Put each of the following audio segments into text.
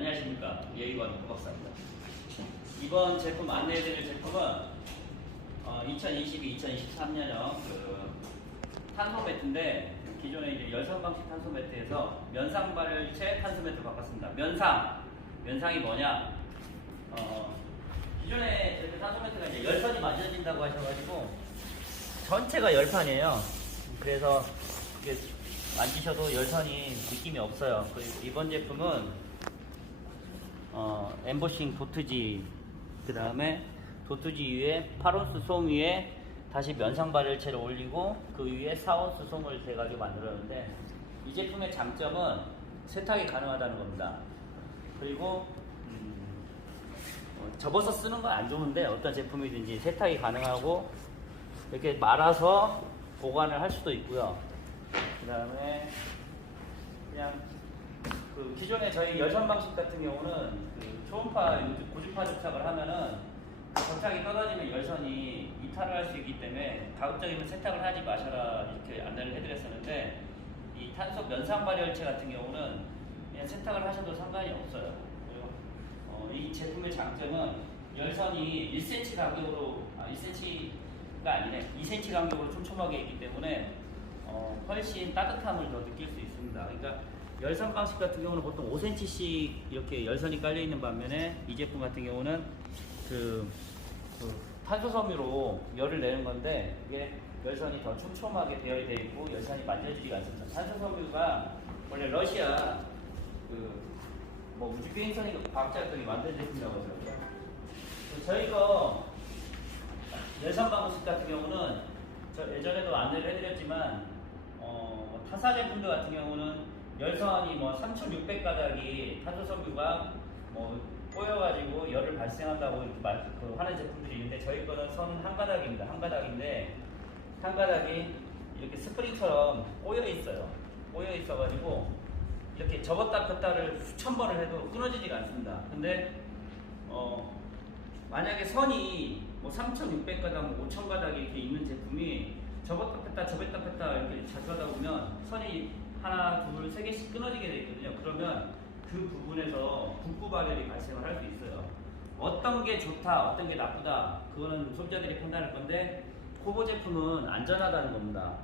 안녕하십니까 예의관 박사입니다. 이번 제품 안내해드릴 제품은 어, 2022-2023년형 그 탄소 매트인데 기존에 이제 열선 방식 탄소 매트에서 면상 발열체 탄소 매트 바꿨습니다. 면상 면상이 뭐냐? 어, 기존에 그 탄소 매트가 이제 열선이 만져진다고 하셔가지고 전체가 열판이에요. 그래서 이게 만지셔도 열선이 느낌이 없어요. 이번 제품은 어, 엠보싱 도트지 그 다음에 도트지 위에 8온스 솜 위에 다시 면상 발열체를 올리고 그 위에 4온스 솜을 대가지고 만들었는데 이 제품의 장점은 세탁이 가능하다는 겁니다. 그리고 음, 어, 접어서 쓰는 건 안 좋은데 어떤 제품이든지 세탁이 가능하고 이렇게 말아서 보관을 할 수도 있고요. 그 다음에 그냥 그 기존에 저희 열선 방식 같은 경우는 그 초음파 고주파 접착을 하면은 그 접착이 떨어지면 열선이 이탈을 할 수 있기 때문에 가급적이면 세탁을 하지 마셔라 이렇게 안내를 해드렸었는데 이 탄소 면상 발열체 같은 경우는 그냥 세탁을 하셔도 상관이 없어요. 어, 이 제품의 장점은 열선이 1cm 간격으로 아 1cm가 아니네 2cm 간격으로 촘촘하게 있기 때문에 어, 훨씬 따뜻함을 더 느낄 수 있습니다. 그러니까 열선 방식 같은 경우는 보통 5cm씩 이렇게 열선이 깔려 있는 반면에 이 제품 같은 경우는 그, 그 탄소 섬유로 열을 내는 건데 이게 열선이 더 촘촘하게 되어 되어 있고 열선이 만져지지가 않습니다. 탄소 섬유가 원래 러시아 그 뭐 우주 비행선이 과학자들이 만든 제품이라고 하더라고요. 그 저희 거 열선 방식 같은 경우는 저 예전에도 안내를 해드렸지만 어, 타사 제품들 같은 경우는 열선이 뭐 3,600가닥이 탄소 섬유가 뭐 꼬여가지고 열을 발생한다고 이렇게 말, 그 하는 제품들이 있는데 저희 거는 선 한 가닥입니다. 한 가닥인데 한 가닥이 이렇게 스프링처럼 꼬여 있어요. 꼬여 있어가지고 이렇게 접었다 폈다를 수천 번을 해도 끊어지지가 않습니다. 근데 어, 만약에 선이 뭐 3,600가닥, 뭐 5,000가닥이 이렇게 있는 제품이 접었다 폈다 접었다 폈다 이렇게 자주 하다 보면 선이 하나, 둘, 세 개씩 끊어지게 돼 있거든요. 그러면 그 부분에서 북부 발열이 발생을 할 수 있어요. 어떤 게 좋다, 어떤 게 나쁘다, 그거는 소비자들이 판단할 건데 코보 제품은 안전하다는 겁니다.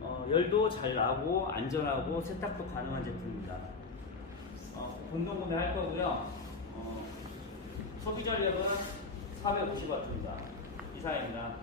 어, 열도 잘 나고 안전하고 세탁도 가능한 제품입니다. 어, 공동 구매할 거고요. 어, 소비 전력은 450W입니다. 이상입니다.